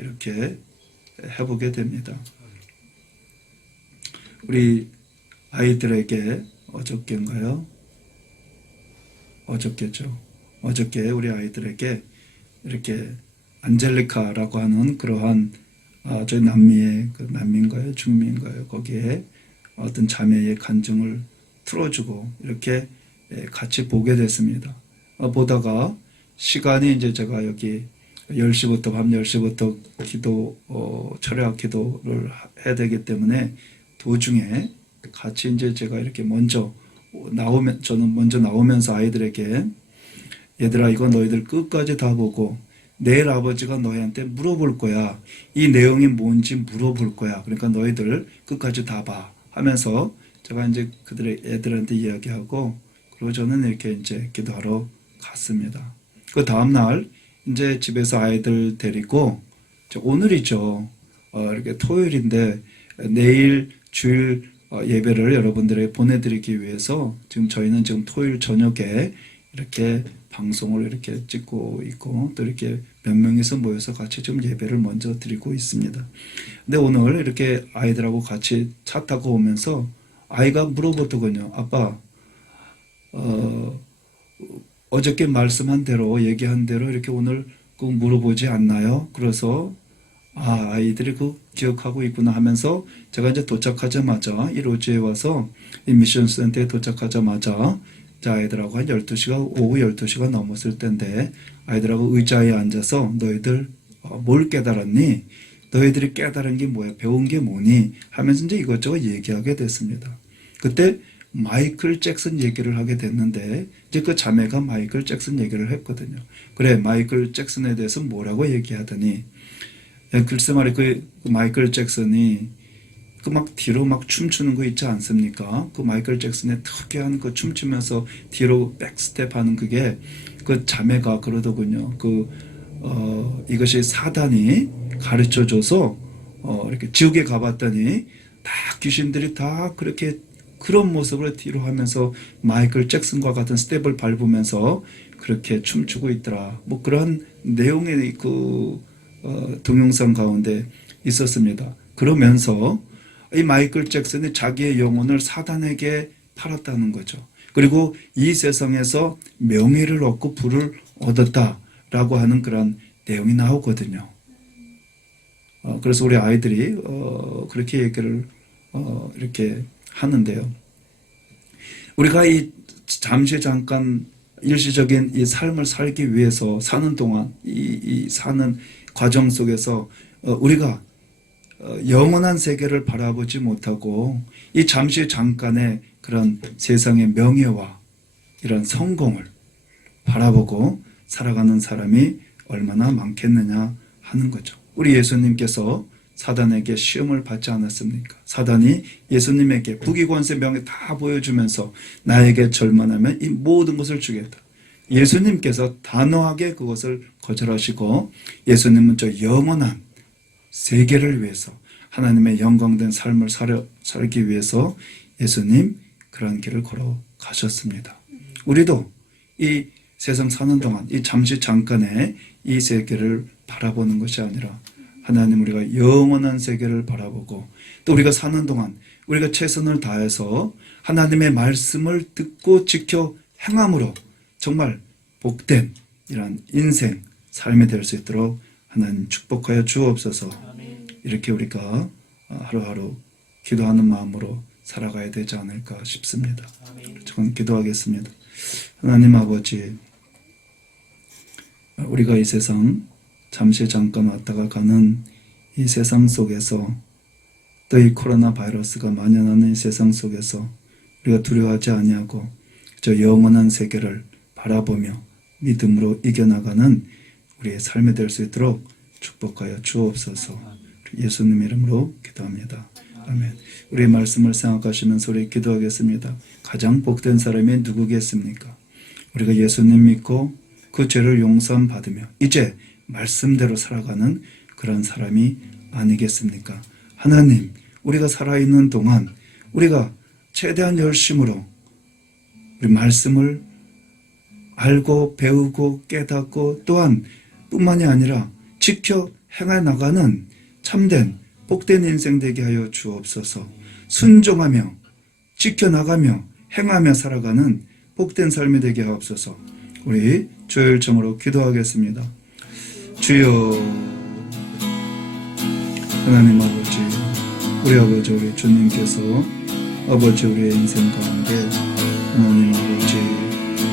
이렇게 해보게 됩니다. 우리 아이들에게 어저께죠. 어저께 우리 아이들에게 이렇게 안젤리카라고 하는 그러한 저희 남미의 남미인가요? 중미인가요? 거기에 어떤 자매의 간증을 틀어주고 이렇게 같이 보게 됐습니다. 보다가 시간이 이제 제가 여기 10시부터 밤 10시부터 철학 기도를 해야 되기 때문에 도중에 같이 이제 제가 이렇게 저는 먼저 나오면서 아이들에게 얘들아 이거 너희들 끝까지 다 보고 내일 아버지가 너희한테 물어볼 거야. 이 내용이 뭔지 물어볼 거야. 그러니까 너희들 끝까지 다 봐 하면서 제가 이제 그들의 애들한테 이야기하고 그리고 저는 이렇게 이제 기도하러 갔습니다. 그 다음날 이제 집에서 아이들 데리고 오늘이죠. 이렇게 토요일인데 내일 주일 예배를 여러분들에게 보내드리기 위해서 지금 저희는 지금 토요일 저녁에 이렇게 방송을 이렇게 찍고 있고 또 이렇게 몇 명이서 모여서 같이 좀 예배를 먼저 드리고 있습니다. 근데 오늘 이렇게 아이들하고 같이 차 타고 오면서 아이가 물어보더군요. 아빠, 어저께 말씀한 대로 얘기한 대로 이렇게 오늘 꼭 물어보지 않나요? 그래서 아이들이 그 기억하고 있구나 하면서 제가 이제 도착하자마자 1호지에 와서 이 미션 센터에 도착하자마자 아이들하고 한 12시가 오후 12시가 넘었을 때인데 아이들하고 의자에 앉아서 너희들 뭘 깨달았니? 너희들이 깨달은 게 뭐야? 배운 게 뭐니? 하면서 이제 이것저것 얘기하게 됐습니다. 그때 마이클 잭슨 얘기를 하게 됐는데 이제 그 자매가 마이클 잭슨 얘기를 했거든요. 그래, 마이클 잭슨에 대해서 뭐라고 얘기하더니 글쎄 말이야, 그 마이클 잭슨이 그 막 뒤로 막 춤추는 거 있지 않습니까? 그 마이클 잭슨의 특이한 그 춤추면서 뒤로 백스텝 하는 그게 그 자매가 그러더군요. 이것이 사단이 가르쳐 줘서 이렇게 지옥에 가봤더니 다 귀신들이 다 그렇게 그런 모습으로 뒤로 하면서 마이클 잭슨과 같은 스텝을 밟으면서 그렇게 춤추고 있더라. 뭐 그런 내용의 동영상 가운데 있었습니다. 그러면서 이 마이클 잭슨이 자기의 영혼을 사단에게 팔았다는 거죠. 그리고 이 세상에서 명예를 얻고 부를 얻었다라고 하는 그런 내용이 나오거든요. 그래서 우리 아이들이 그렇게 얘기를 이렇게 하는데요. 우리가 잠시 잠깐 일시적인 이 삶을 살기 위해서 사는 동안 이 사는 과정 속에서 우리가 영원한 세계를 바라보지 못하고 이 잠시 잠깐의 그런 세상의 명예와 이런 성공을 바라보고 살아가는 사람이 얼마나 많겠느냐 하는 거죠. 우리 예수님께서 사단에게 시험을 받지 않았습니까? 사단이 예수님에게 부귀권세 명예 다 보여주면서 나에게 절만하면 이 모든 것을 주겠다. 예수님께서 단호하게 그것을 거절하시고 예수님은 저 영원한 세계를 위해서 하나님의 영광된 삶을 살기 위해서 예수님 그런 길을 걸어가셨습니다. 우리도 이 세상 사는 동안 이 잠시 잠깐의 이 세계를 바라보는 것이 아니라 하나님 우리가 영원한 세계를 바라보고 또 우리가 사는 동안 우리가 최선을 다해서 하나님의 말씀을 듣고 지켜 행함으로 정말 복된 이런 인생 삶이 될 수 있도록 하나님 축복하여 주옵소서. 이렇게 우리가 하루하루 기도하는 마음으로 살아가야 되지 않을까 싶습니다. 저는 기도하겠습니다. 하나님 아버지, 우리가 이 세상 잠시 잠깐 왔다가 가는 이 세상 속에서 또 이 코로나 바이러스가 만연하는 이 세상 속에서 우리가 두려워하지 아니하고 저 영원한 세계를 바라보며 믿음으로 이겨나가는 우리의 삶이 될 수 있도록 축복하여 주옵소서. 예수님 이름으로 기도합니다. 아멘. 우리의 말씀을 생각하시면서 우리 기도하겠습니다. 가장 복된 사람이 누구겠습니까? 우리가 예수님 믿고 그 죄를 용서함 받으며 이제 말씀대로 살아가는 그런 사람이 아니겠습니까? 하나님, 우리가 살아있는 동안 우리가 최대한 열심으로 우리 말씀을 알고 배우고 깨닫고 또한 뿐만이 아니라 지켜 행해 나가는 참된 복된 인생 되게 하여 주옵소서. 순종하며 지켜나가며 행하며 살아가는 복된 삶이 되게 하옵소서. 우리 주일정으로 기도하겠습니다. 주여, 하나님 아버지, 우리 아버지 우리 주님께서 아버지 우리의 인생 가운데 하나님 아버지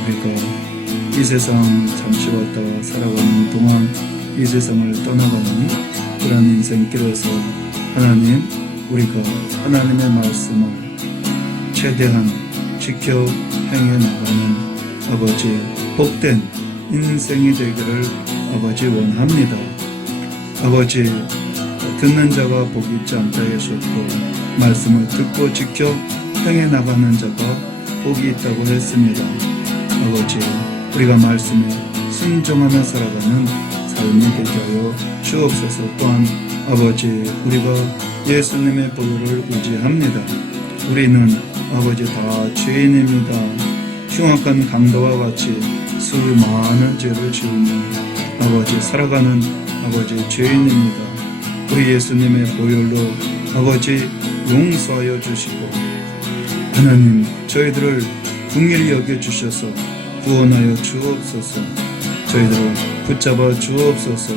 우리가 이 세상 잠시 왔다가 살아가는 동안 이 세상을 떠나가는 그런 인생길에서 하나님 우리가 하나님의 말씀을 최대한 지켜 행해 나가는 아버지 복된 인생이 되기를 아버지 원합니다. 아버지 듣는 자가 복이 있지 않다 하셨고 말씀을 듣고 지켜 행해 나가는 자가 복이 있다고 했습니다. 아버지, 우리가 말씀에 순종하며 살아가는 삶이 되게 하여 주옵소서. 또한 아버지, 우리가 예수님의 보혈을 의지합니다. 우리는 아버지 다 죄인입니다. 흉악한 강도와 같이 수많은 죄를 지으며 아버지 살아가는 아버지 죄인입니다. 우리 예수님의 보혈로 아버지 용서하여 주시고 하나님 저희들을 긍휼히 여겨주셔서 구원하여 주옵소서. 저희들을 붙잡아 주옵소서.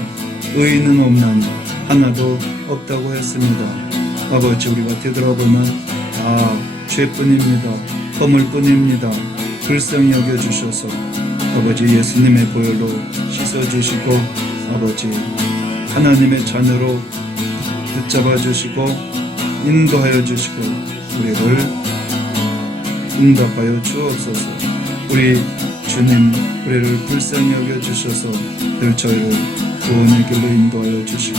의인은 없나니 하나도 없다고 했습니다. 아버지, 우리가 되돌아보면 다 죄뿐입니다. 허물뿐입니다. 불쌍히 여겨주셔서 아버지 예수님의 보혈로 씻어주시고 아버지 하나님의 자녀로 붙잡아 주시고 인도하여 주시고 우리를 응답하여 주옵소서. 우리 주님, 우리를 불쌍히 여겨주셔서 늘 저희를 구원의 길로 인도하여 주시고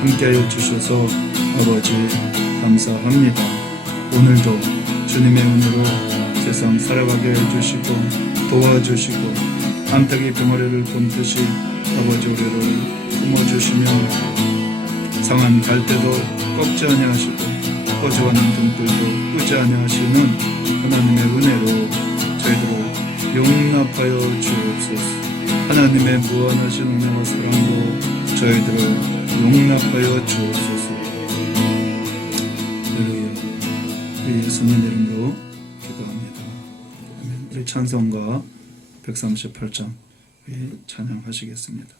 함께하여 주셔서 아버지 감사합니다. 오늘도 주님의 은혜로 세상 살아가게 해주시고 도와주시고 암탉이 병아리를 본듯이 아버지 우리를 품어주시며 상한 갈대도 꺾지 아니하시고 꺼져가는 등불도 끄지 아니하시는 하나님의 은혜로 저희들을 용납하여 주옵소서. 하나님의 무한하신 은혜와 사랑으로 저희들을 용납하여 주옵소서. 우리 예수님 이름으로 기도합니다. 아멘. 우리 찬송가 138장 찬양하시겠습니다.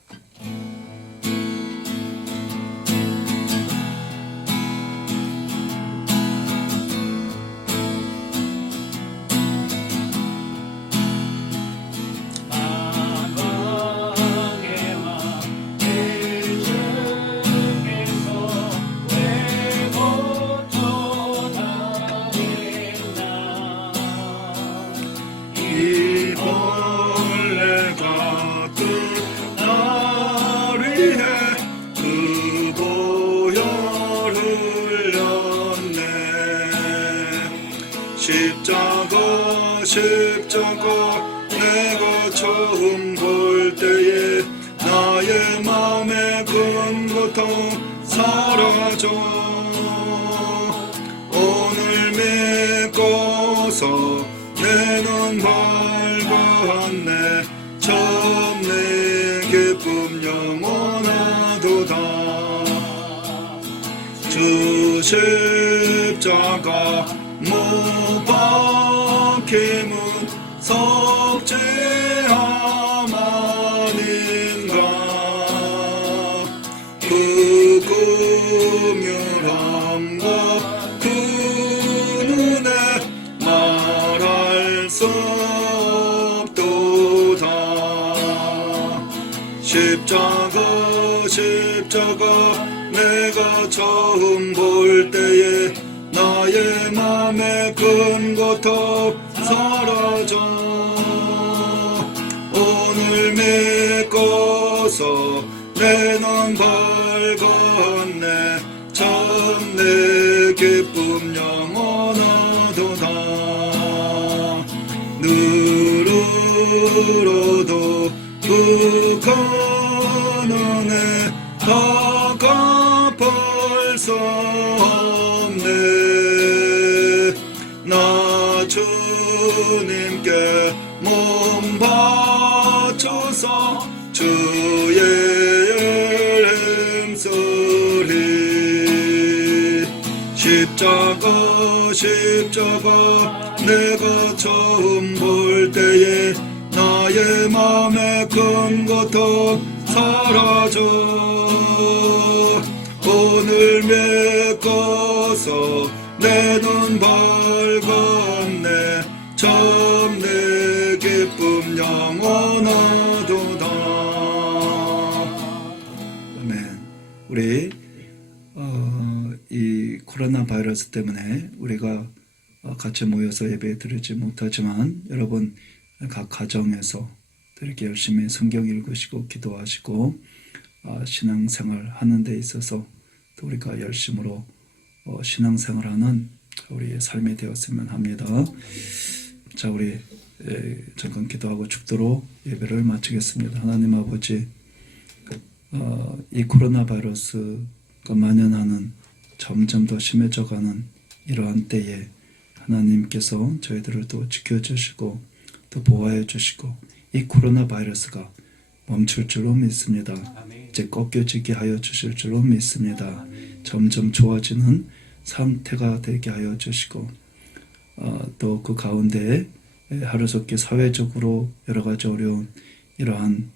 십자가 내가 처음 볼 때에 나의 맘의 큰 고통 사라져 오늘 믿고서 내 눈 밝았네 처음 내 기쁨 영원하도다 주 십자가 못 박힘은 속죄함 아닌가 그 긍휼함과 그 은혜 말할 수 없도다 십자가 내가 처음 볼 때에 나의 맘의 큰 고통 사라져 오늘 믿고서 내 눈 밝았네 참 내 기쁨 영원하도다 누르러도 그 큰 은혜 다 갚을 수 없네 나 주님께 몸 바쳐서 주의 힘쓰리 십자가 내가 처음 볼 때에 나의 맘의 큰 고통 사라져 오늘 믿고서 내 눈 밝았네 참 내 기쁨 영원하도다 아멘. 우리 이 코로나 바이러스 때문에 우리가 같이 모여서 예배 드리지 못하지만 여러분 각 가정에서 이렇게 열심히 성경 읽으시고 기도하시고 신앙생활 하는 데 있어서 또 우리가 열심으로 신앙생활하는 우리의 삶이 되었으면 합니다. 자, 우리 잠깐 기도하고 축도로 예배를 마치겠습니다. 하나님 아버지, 이 코로나 바이러스가 만연하는 점점 더 심해져가는 이러한 때에 하나님께서 저희들을 또 지켜주시고 또 보호해 주시고 이 코로나 바이러스가 멈출 줄로 믿습니다. 이제 꺾여지게 하여 주실 줄로 믿습니다. 점점 좋아지는 상태가 되게 하여 주시고 또 그 가운데 하루속히 사회적으로 여러 가지 어려운 이러한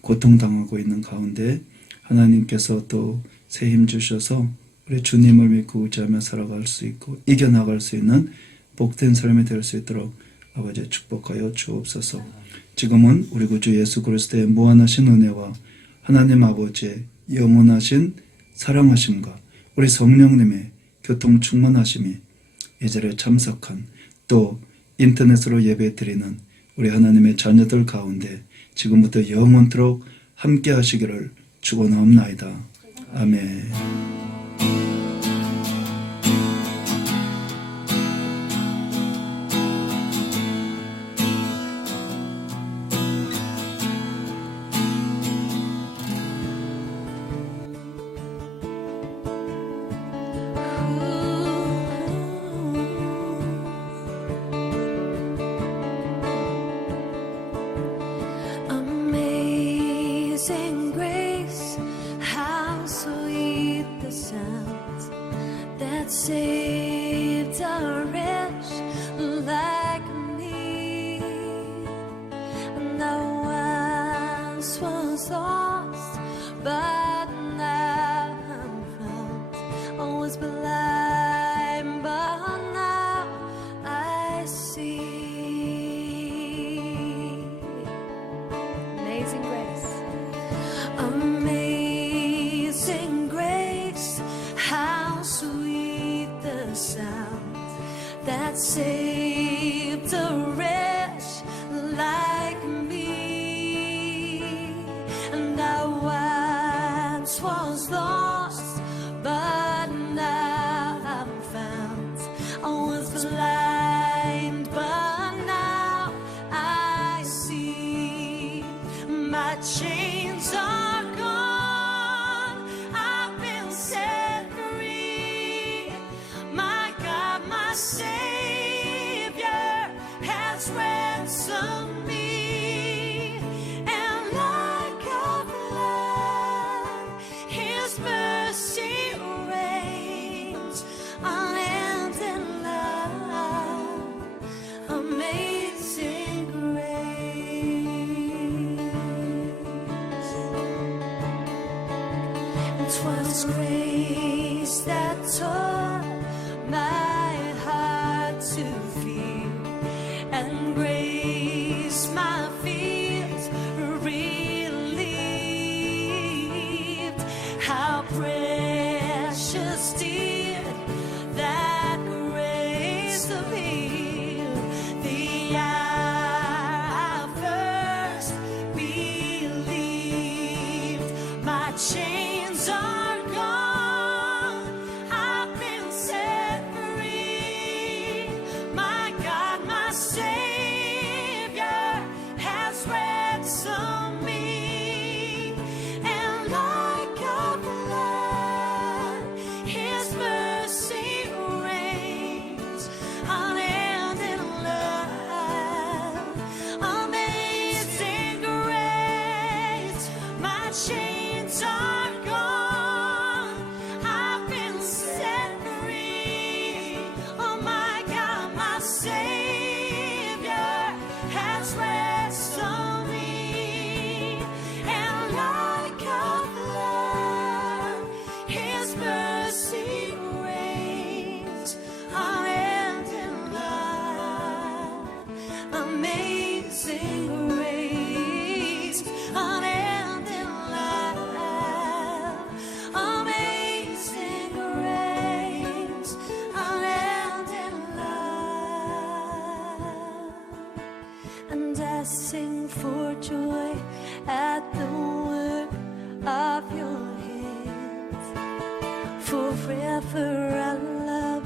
고통당하고 있는 가운데 하나님께서 또 새 힘 주셔서 우리 주님을 믿고 의지하며 살아갈 수 있고 이겨나갈 수 있는 복된 삶이 될 수 있도록 아버지 축복하여 주옵소서. 지금은 우리 구주 예수 그리스도의 무한하신 은혜와 하나님 아버지의 영원하신 사랑하심과 우리 성령님의 교통 충만하심이 이 자리에 참석한 또 인터넷으로 예배드리는 우리 하나님의 자녀들 가운데 지금부터 영원토록 함께 하시기를 축원하옵나이다. 아멘. Amazing grace, how sweet the sound that saved a wretch like me. And I once was lost, but now I'm found. I was blind, but now I see. Amazing grace. Amazing grace, how sweet the sound that saved a wretch like me. And I once was lost, but now I'm found. I was blind, but now I see. My chains are gone, I've been set free. My God, my Savior has ransomed me. And like a flood, His mercy reigns, unending love, amazing grace. 'Twas grace that taught my heart to fear, and grace my fears relieved. How precious did that grace appear the hour I first believed. My chains are gone, I've been set free. My God, my Savior has ransomed me. And like a flood, His mercy reigns, unending love, amazing grace. My chains are gone, I've been set free. Oh my God, my Savior has ransomed me. And like a flood, His mercy reigns, unending love, amazing grace, unending love, amazing grace, unending love. And I sing for joy at the work of your hands. Forever I love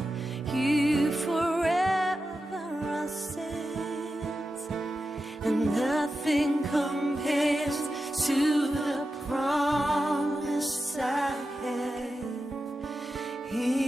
compares to the promise I had in